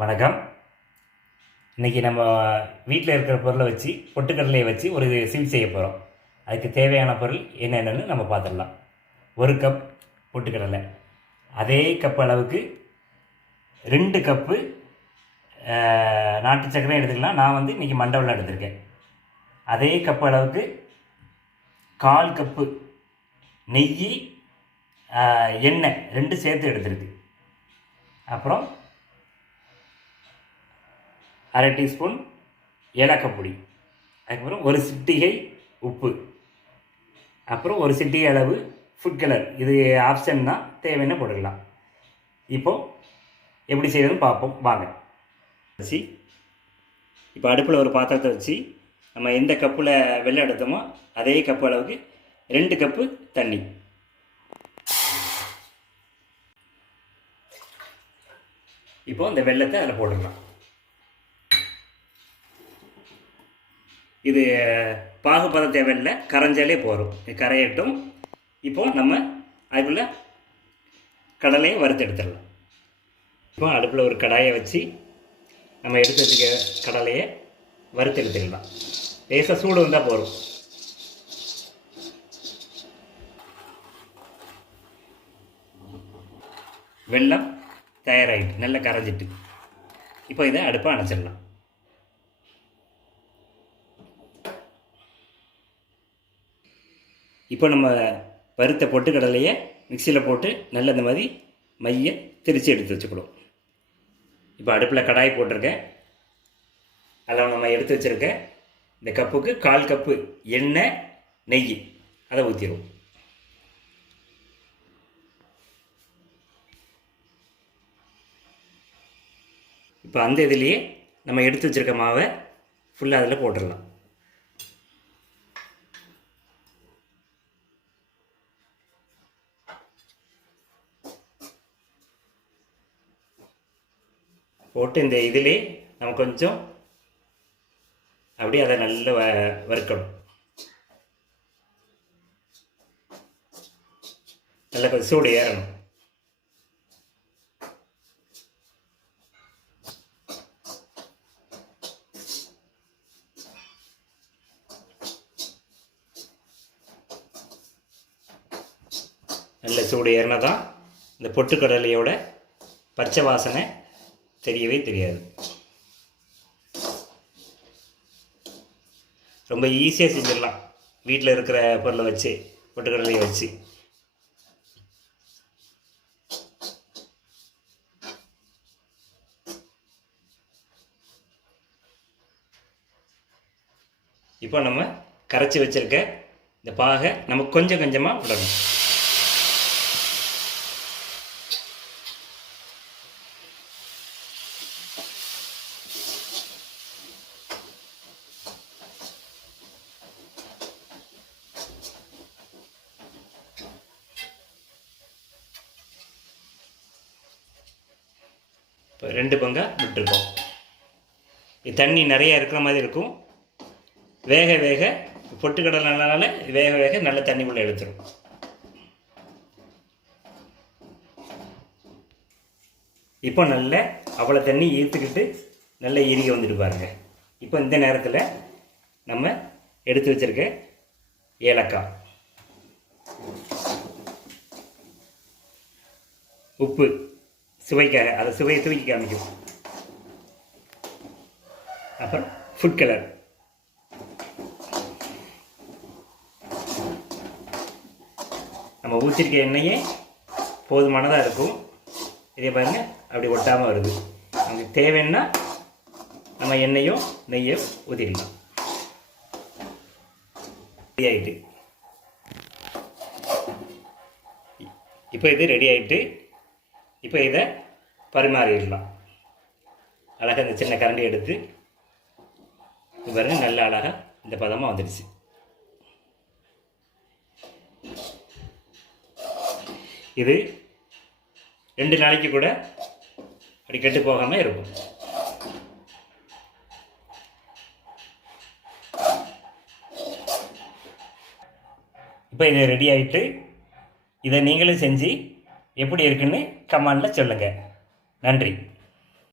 வணக்கம். இன்றைக்கி நம்ம வீட்டில் இருக்கிற பொருளை வச்சு பொட்டுக்கடலையை வச்சு ஒரு ஸ்வீட் செய்ய போகிறோம் அதுக்கு தேவையான பொருள் என்னென்னு நம்ம பார்த்துடலாம். ஒரு கப் பொட்டுக்கடலை. அதே கப் அளவுக்கு ரெண்டு கப்பு நாட்டு சக்கரையும் எடுத்துக்கலாம். நான் வந்து இன்றைக்கி மண்டவெல்லாம் எடுத்திருக்கேன். அதே கப் அளவுக்கு கால் கப்பு நெய் எண்ணெய் ரெண்டு சேர்த்து எடுத்துருக்கு. அப்புறம் அரை டீஸ்பூன் ஏலக்காய்பொடி அதுக்கப்புறம் ஒரு சிட்டிகை உப்பு. அப்புறம் ஒரு சிட்டிகை அளவு ஃபுட் கலர் இது ஆப்ஷன் தான். தேவைன்னு போட்டுக்கலாம். இப்போது எப்படி செய்யறதுன்னு பார்ப்போம். வாங்க. வச்சு இப்போ அடுப்பில் ஒரு பாத்திரத்தை வச்சு நம்ம எந்த கப்பில் வெள்ளை எடுத்தோமோ அதே கப்பு அளவுக்கு ரெண்டு கப்பு தண்ணி. இப்போ இந்த வெள்ளத்தை அதில் போட்டுக்கலாம். இது பாகுபதம் தேவையில்லை. கரைஞ்சாலே போதும் இது கரையட்டும். இப்போ நம்ம அதுக்குள்ளே கடலையை வறுத்து எடுத்துடலாம். இப்போ அடுப்பில் ஒரு கடாயை வச்சு நம்ம எடுத்து வச்சுக்க கடலையை வறுத்து எடுத்துக்கலாம் லேசாக சூடு வந்தால் போதும் வெள்ளம் தயாராகிட்டு நல்லா கரைஞ்சிட்டு. இப்போ இதை அடுப்பை அணைச்சிடலாம். இப்போ நம்ம வறுத்த பொட்டுக்கடலையை மிக்சியில் போட்டு நல்ல இந்த மாதிரி மைய திரித்து எடுத்து வச்சுக்கணும். இப்போ அடுப்பில் கடாய் போட்டிருக்கேன். அதில் நம்ம எடுத்து வச்சுருக்க இந்த கப்புக்கு கால் கப்பு எண்ணெய் நெய். அதை ஊற்றிடுவோம் இப்போ அந்த இதுலேயே நம்ம எடுத்து வச்சுருக்க மாவை ஃபுல்லாக அதில் போட்டுடலாம். போட்டு இந்த இதிலே நம்ம கொஞ்சம் அப்படியே அதை நல்லா வ வறுக்கணும். நல்லா கொஞ்சம் சூடு ஏறணும். நல்ல சூடு ஏறினா தான் இந்த பொட்டுக்கடலையோட பச்சை வாசனை தெரியவே தெரியாது. ரொம்ப ஈஸியாக செஞ்சிடலாம். வீட்டில் இருக்கிற பொருளை வச்சு பொட்டுக்கடலையை வச்சு. இப்போ நம்ம கரைச்சி வச்சிருக்க இந்த பாகை நம்ம கொஞ்சம் கொஞ்சமாக விடணும். இப்போ ரெண்டு பங்காக விட்டுருக்கோம். இது தண்ணி நிறையா இருக்கிற மாதிரி இருக்கும். வேக வேக பொட்டுக்கடலைனால வேக வேக நல்ல தண்ணிக்குள்ளே எடுத்துரும். இப்போ நல்ல அவ்வளோ தண்ணி ஈர்த்துக்கிட்டு நல்ல இறுகி வந்துட்டு பாருங்க. இப்போ இந்த நேரத்தில் நம்ம எடுத்து வச்சிருக்க ஏலக்காய். உப்பு. சுவைக்காக அதை சுவையை தூக்கி காமிக்கும். அப்புறம் ஃபுட் கலர் நம்ம ஊற்றிருக்க எண்ணெயே போதுமானதாக இருக்கும். இதே பாருங்க அப்படி ஒட்டாமல் வருது. நமக்கு தேவைன்னா நம்ம எண்ணெயும் நெய்யோ ஊற்றிக்கலாம் ரெடி ஆகிட்டு இப்போ இது ரெடி ஆகிட்டு இப்போ இதை பரிமாறிடலாம். அழகாக இந்த சின்ன கரண்டி எடுத்து இது நல்ல அழகாக இந்த பதமாக வந்துடுச்சு. இது ரெண்டு நாளைக்கு கூட அப்படி கெட்டு போகாமல் இருக்கும். இப்போ இது ரெடி ஆகிட்டு இதை நீங்களும் செஞ்சு எப்படி இருக்குன்னு கமெண்டில் சொல்லுங்கள் நன்றி.